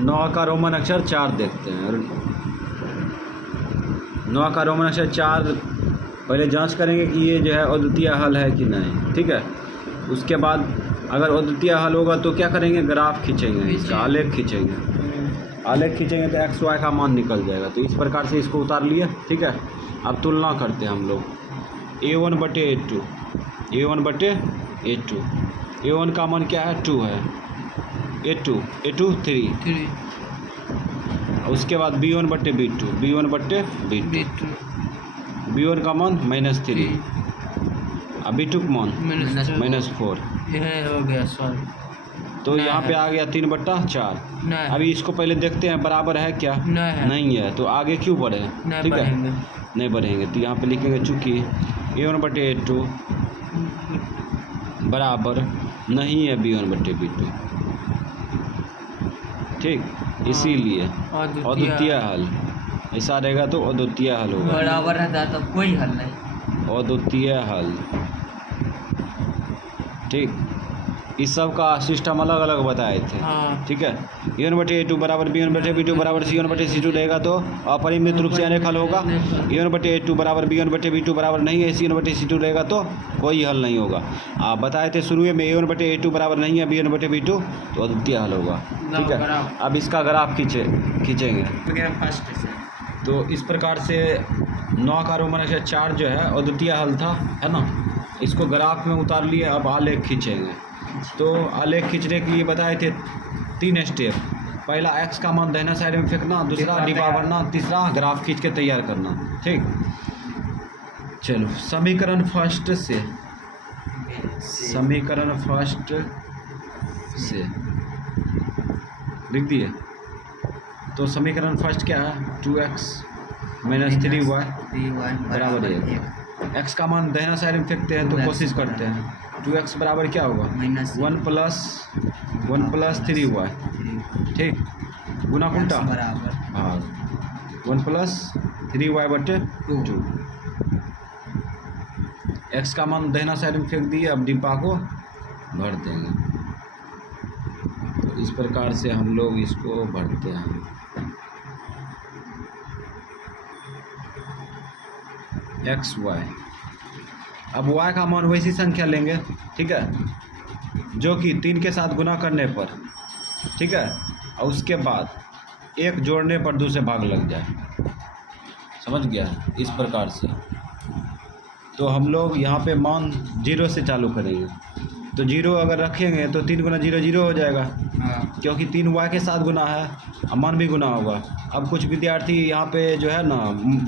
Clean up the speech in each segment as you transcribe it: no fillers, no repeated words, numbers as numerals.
9 का रोमन अक्षर 4 देखते हैं। 9 का रोमन अक्षर 4 पहले जांच करेंगे कि ये जो है अद्वितीय हल है कि नहीं, ठीक है। उसके बाद अगर अद्वितीय हल होगा तो क्या करेंगे, ग्राफ खींचेंगे, इसका आलेख खींचेंगे। आलेख खींचेंगे तो एक्स वाई का मान निकल जाएगा। तो इस प्रकार से इसको उतार लिए, ठीक है। अब तुलना करते हैं हम लोग A1/A2, A1/A2। A1 का मान क्या है, 2 है। A2 3। उसके बाद B1/B2, B1/B2। B1 का मान -3, अब B2 का मान -4। यह हो गया सॉल्व। तो यहाँ पे आ गया 3/4। अभी इसको पहले देखते हैं बराबर है क्या, नहीं है। तो आगे क्यों बढ़े, ठीक है, नहीं बढ़ेंगे। तो यहाँ पे लिखेंगे चूँकि A1/A2 बराबर नहीं है B1/B2, ठीक। इसीलिए अद्वितीय हल ऐसा रहेगा, तो अद्वितीय हल होगा। बराबर रहता तो कोई हल नहीं, अद्वितीय हल, ठीक। इस सब का सिस्टम अलग अलग बताए थे, ठीक है। A1/A2 बराबर B1/B2 बराबर C1/C2 रहेगा तो अपरिमित रूप से अनेक हल होगा। A1/A2 बराबर B1/B2 बराबर नहीं है, C1/C2 रहेगा तो कोई हल नहीं होगा। आप बताए थे शुरू में A1/A2 बराबर नहीं है B1/B2 तो अद्वितीय हल होगा, ठीक है। अब इसका ग्राफ खींचेंगे। तो इस प्रकार से 9 का रोमन अक्षर 4 जो है अद्वितीय हल था, है ना। इसको ग्राफ में उतार लिए। अब आलेख खींचेंगे। तो आलेख खींचने के लिए बताए थे 3 स्टेप। पहला एक्स का मान दाहिना साइड में फेंकना, दूसरा डिब्बा भरना, तीसरा ग्राफ खींच के तैयार करना, ठीक। चलो समीकरण फर्स्ट से लिख दिए। तो समीकरण फर्स्ट क्या है, 2x - 3y बराबर 1। एक्स का मान दाहिना साइड में फेंकते हैं तो कोशिश करते हैं। 2x बराबर क्या होगा, 1 + 3y, ठीक। गुना उल्टा भाग 1 + 3y/2। एक्स का मान दाहिना साइड में फेंक दिए। अब डिब्बा को भर देंगे। तो इस प्रकार से हम लोग इसको भरते हैं। XY। अब y का मान वैसी संख्या लेंगे, ठीक है, जो कि 3 के साथ गुना करने पर, ठीक है, और उसके बाद 1 जोड़ने पर 2 से भाग लग जाए। समझ गया, इस प्रकार से। तो हम लोग यहाँ पे मान 0 से चालू करेंगे। तो 0 अगर रखेंगे तो 3 × 0 0 हो जाएगा, क्योंकि 3 y के साथ गुना है, अब मान भी गुना होगा। अब कुछ विद्यार्थी यहाँ पे जो है ना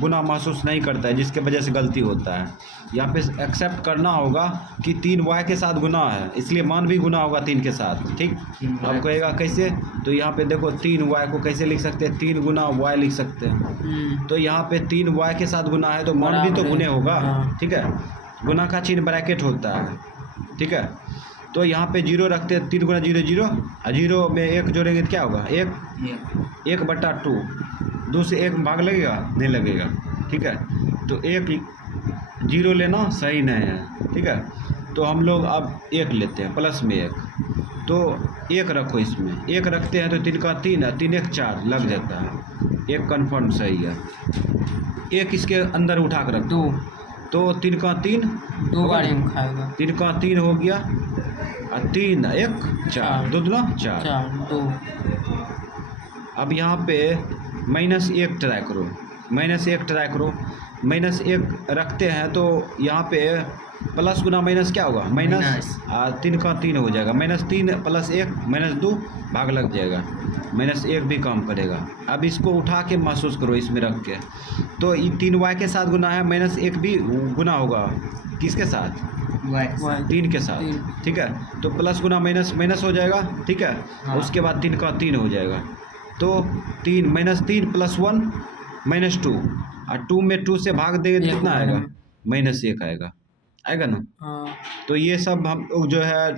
गुना महसूस नहीं करता है, जिसके वजह से गलती होता है। यहाँ पे एक्सेप्ट करना होगा कि 3 y के साथ गुना है, इसलिए मान भी गुना होगा 3 के साथ, ठीक। अब कहेगा कैसे, तो यहाँ पे देखो 3 y को कैसे लिख सकते हैं, 3 गुना y लिख सकते हैं। तो यहाँ पे 3 y के साथ गुना है तो मान भी तो गुने होगा, ठीक है। गुना का चिन्ह ब्रैकेट होता है, ठीक है। तो यहाँ पे 0 रखते हैं, 3 × 0 0, और 0 में 1 जोड़ेंगे तो क्या होगा, 1/2। 2 से 1 भाग लगेगा, नहीं लगेगा, ठीक है। तो 0 लेना सही नहीं है, ठीक है। तो हम लोग अब 1 लेते हैं, प्लस में 1। तो 1 रखो, इसमें 1 रखते हैं तो 3 का 3 है, 3 1 4 लग जाता है। 1 कन्फर्म सही है। 1 इसके अंदर उठा कर रख दो, तो 3 का 3 2 गाड़ी में खाएगा। 3 का 3 हो गया, और 3 1 4, 2 दूना 4 2। अब यहाँ पे -1 ट्राई करो, -1 ट्राई करो। -1 रखते हैं तो यहाँ पे प्लस गुना माइनस क्या होगा, -3 का 3 हो जाएगा। -3 + 1 -2 भाग लग जाएगा, -1 भी काम करेगा। अब इसको उठा के महसूस करो, इसमें रख के। तो ये 3y के साथ गुना है, -1 भी गुना होगा किसके साथ, 3 के साथ, ठीक है। तो प्लस गुना माइनस माइनस हो जाएगा, ठीक है। उसके बाद 3 का 3 हो जाएगा। तो 3 -3 + 1 -2, और 2 में 2 से भाग देंगे तो कितना आएगा, -1 आएगा ना। तो ये सब हम लोग जो है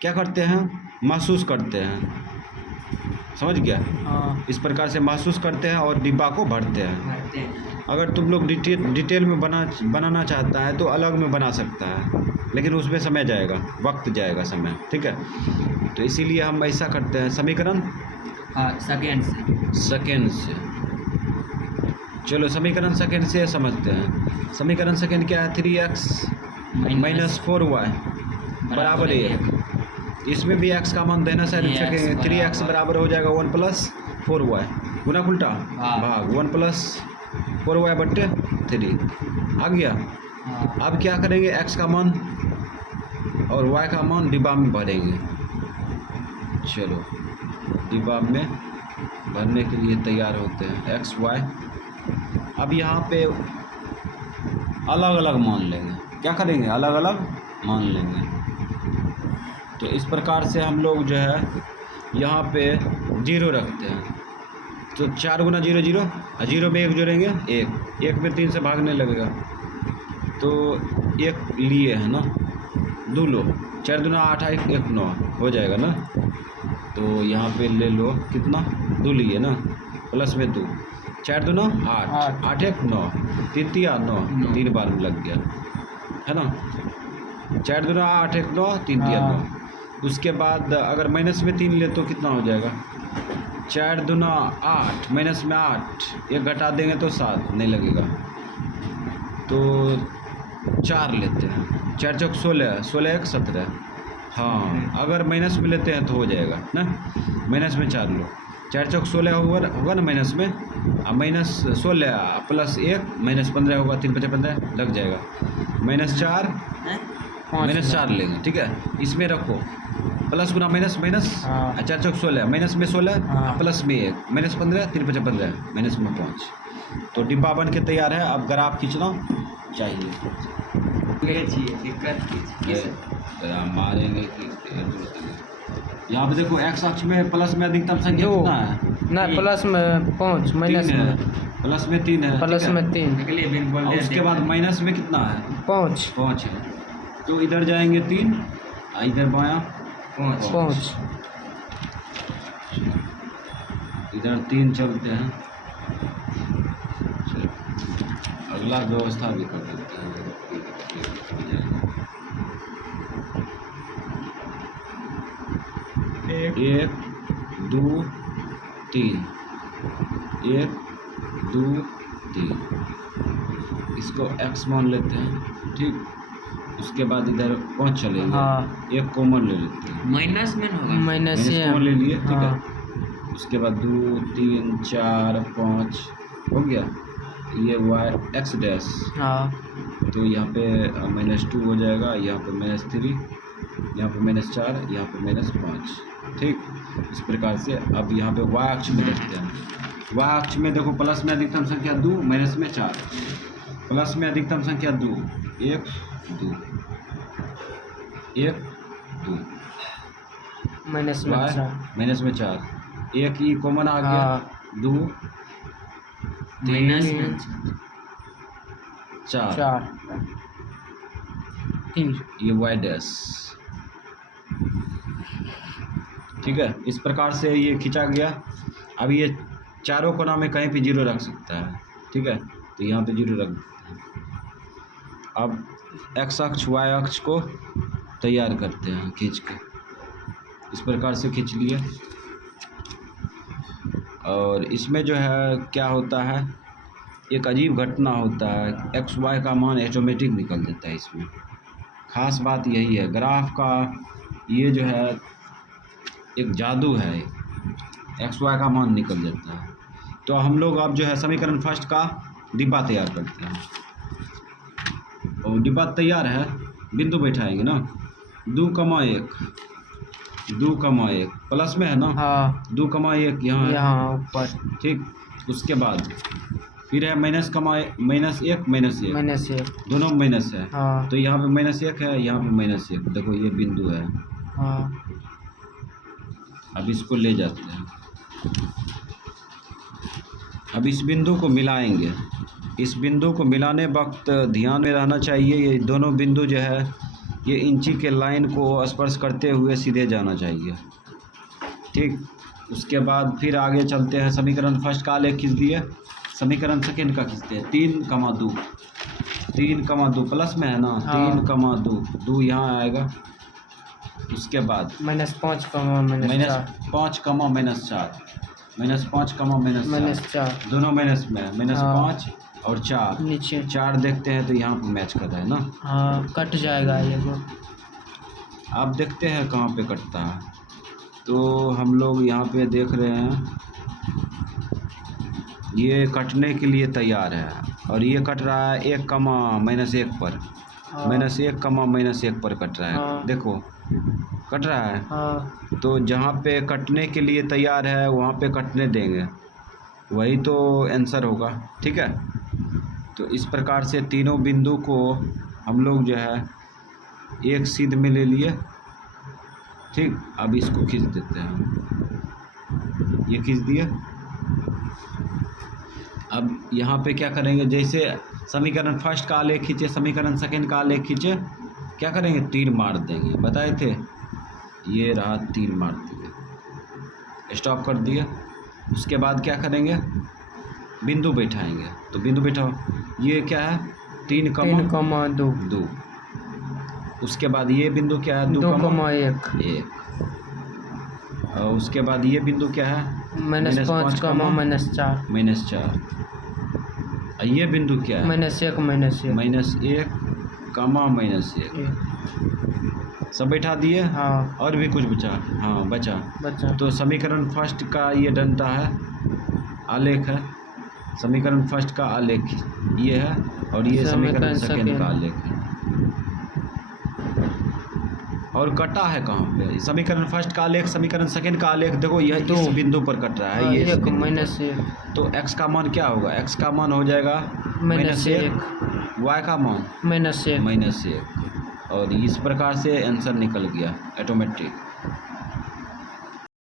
क्या करते हैं, महसूस करते हैं, समझ गया। इस प्रकार से महसूस करते हैं और डिब्बा को भरते हैं। अगर तुम लोग डिटेल में बनाना चाहता है तो अलग में बना सकता है, लेकिन उसमें समय जाएगा, वक्त जाएगा, समय, ठीक है। तो इसीलिए हम ऐसा करते हैं। समीकरण हाँ सेकेंड से। सेकेंड से। चलो समीकरण सेकेंड से समझते हैं। समीकरण सेकेंड क्या है? 3x माइनस 4y बराबर 1। इसमें भी x का मान देना साइड फेंकेंगे। 3x बराबर हो जाएगा 1 प्लस 4y गुना उल्टा भाग 1 प्लस 4y बट्टे 3 आ गया। हाँ। अब क्या करेंगे? x का मान और y का मान डिब्बा में भरेंगे। चलो डिब्बा में भरने के लिए तैयार होते हैं। x y अब यहाँ पे अलग अलग मान लेंगे। क्या करेंगे? अलग अलग मान लेंगे। तो इस प्रकार से हम लोग जो है यहाँ पे 0 रखते हैं। तो 4 गुना 0 0 और 0 में 1 जोड़ेंगे 1 में 3 से भागने लगेगा तो 1 लिए है ना, 2 लो। 4 दूना 8 1 9 हो जाएगा ना। तो यहाँ पे ले लो कितना? 2 लिए ना, प्लस में 2 4 दूना 8 8 1 9 3 तिया 9 3 बार में लग गया है ना। 4 दूना 8 1 9 3 तिया 9। उसके बाद अगर माइनस में 3 ले तो कितना हो जाएगा? 4 दूना 8 माइनस में 8 1 घटा देंगे तो 7 नहीं लगेगा तो 4 लेते हैं। 4 चौक 16 16 1 17। हाँ अगर माइनस में लेते हैं तो हो जाएगा ना। माइनस में 4 लो। 4 चौक 16 होगा ना माइनस में, अब माइनस 16 प्लस 1 माइनस 15 होगा। 3 5 15 लग जाएगा। -4 -4 लेंगे ठीक है। इसमें रखो प्लस गुना माइनस माइनस 4 चौक 16 माइनस में 16 प्लस में 1 माइनस 15 3 5 15 माइनस में 5। तो डिब्बा बन के तैयार है। अब ग्राफ खींचना चाहिए। मारेंगे कि यहाँ पे देखो x अक्ष में प्लस में अधिकतम संख्या कितना है? ना प्लस में 5 माइनस में प्लस में 3 है। प्लस में 3 और उसके बाद माइनस में कितना है? 5 है। तो इधर जाएंगे 3 इधर बायां 5 इधर 3 चलते हैं। अगला व्यवस्था भी कर देते हैं। 1 2 3 1 2 3 इसको x मान लेते हैं ठीक। उसके बाद इधर 5 चलेंगे। एक कॉमन ले लेते हैं। माइनस में होगा माइनस कॉमन ले लिए ठीक है। उसके बाद 2 3 4 5 हो गया। ये y x डैश तो यहाँ पे -2 हो जाएगा। यहाँ पे -3 यहाँ पे -4 यहाँ पे -5 ठीक। इस प्रकार से अब यहाँ पे y अक्ष में देखते हैं। y अक्ष में देखो प्लस में अधिकतम संख्या 2 माइनस में 4 प्लस में अधिकतम संख्या 2 1 2 1 2 माइनस में 4 1 ही कॉमन आ गया 2 3 4 ये y डैश ठीक है। इस प्रकार से ये खींचा गया। अब ये चारों कोना में कहीं भी 0 रख सकता है ठीक है। तो यहाँ पे 0 रख देते हैं। अब x अक्ष y अक्ष को तैयार करते हैं खींच के। इस प्रकार से खींच लिए। और इसमें जो है क्या होता है, एक अजीब घटना होता है। एक्स वाई का मान ऑटोमेटिक निकल जाता है। इसमें ख़ास बात यही है ग्राफ का, ये जो है एक जादू है। एक्स वाई का मान निकल जाता है। तो हम लोग अब जो है समीकरण फर्स्ट का डिब्बा तैयार करते हैं। और डिब्बा तैयार है, बिंदु बैठाएंगे ना। 2,1 प्लस में है ना। 2,1 यहाँ ऊपर ठीक। उसके बाद फिर है -1 -1 दोनों माइनस है। तो यहाँ पे -1 है, यहाँ पे -1। देखो ये बिंदु है। अब इसको ले जाते हैं। अब इस बिंदु को मिलाएंगे। इस बिंदु को मिलाने वक्त ध्यान में रहना चाहिए, ये दोनों बिंदु जो है ये इंची के लाइन को स्पर्श करते हुए सीधे जाना चाहिए ठीक। उसके बाद फिर आगे चलते हैं। समीकरण फर्स्ट का आलेख खींच दिए। समीकरण सेकेंड का खींचते हैं। 3,2 प्लस में है ना। 3,2 यहाँ आएगा। उसके बाद -5 -4 -4 -5 कमा माइनस -4 4 दोनों माइनस में है। हाँ। -5 और 4 नीचे 4 देखते हैं तो यहाँ पर मैच कर रहा है ना। हाँ कट जाएगा ये वो। आप देखते हैं कहाँ पे कटता है। तो हम लोग यहाँ पे देख रहे हैं ये कटने के लिए तैयार है और ये कट रहा है 1 कमा -1 पर। हाँ। -1 कमा -1 पर कट रहा है। हाँ। देखो कट रहा है। हाँ तो जहाँ पे कटने के लिए तैयार है वहाँ पे कटने देंगे, वही तो आंसर होगा। ठीक है, तो इस प्रकार से तीनों बिंदु को हम लोग जो है एक सीध में ले लिए। ठीक, अब इसको खींच देते हैं, ये खींच दिए। अब यहाँ पे क्या करेंगे, जैसे समीकरण फर्स्ट का आलेख खींचे, समीकरण सेकंड का आलेख खींचे, क्या करेंगे, तीर मार देंगे। बताए थे, ये रहा तीर मार दिए, स्टॉप कर दिए। उसके बाद क्या करेंगे, बिंदु बैठाएंगे। तो बिंदु बैठाओ, ये क्या है 3 कमा 2। उसके बाद ये बिंदु क्या है 2 कमा 1। और उसके बाद ये बिंदु क्या है -5 कमा -4 -4। और ये बिंदु क्या है -1 -1 कमा -1। सब बैठा दिए। हाँ और भी कुछ बचा, हाँ बचा। तो समीकरण फर्स्ट का ये डंडा है, आलेख है। समीकरण फर्स्ट का आलेख ये है और ये समीकरण सेकंड का आलेख है। और कटा है कहाँ पे, समीकरण फर्स्ट का आलेख, समीकरण सेकंड का आलेख। देखो यह इस बिंदु पर कट रहा है, ये इस बिंदु पर। तो x का मान क्या होगा, x का मान हो जाएगा -1, y का मान -1। और इस प्रकार से आंसर निकल गया ऑटोमेटिक।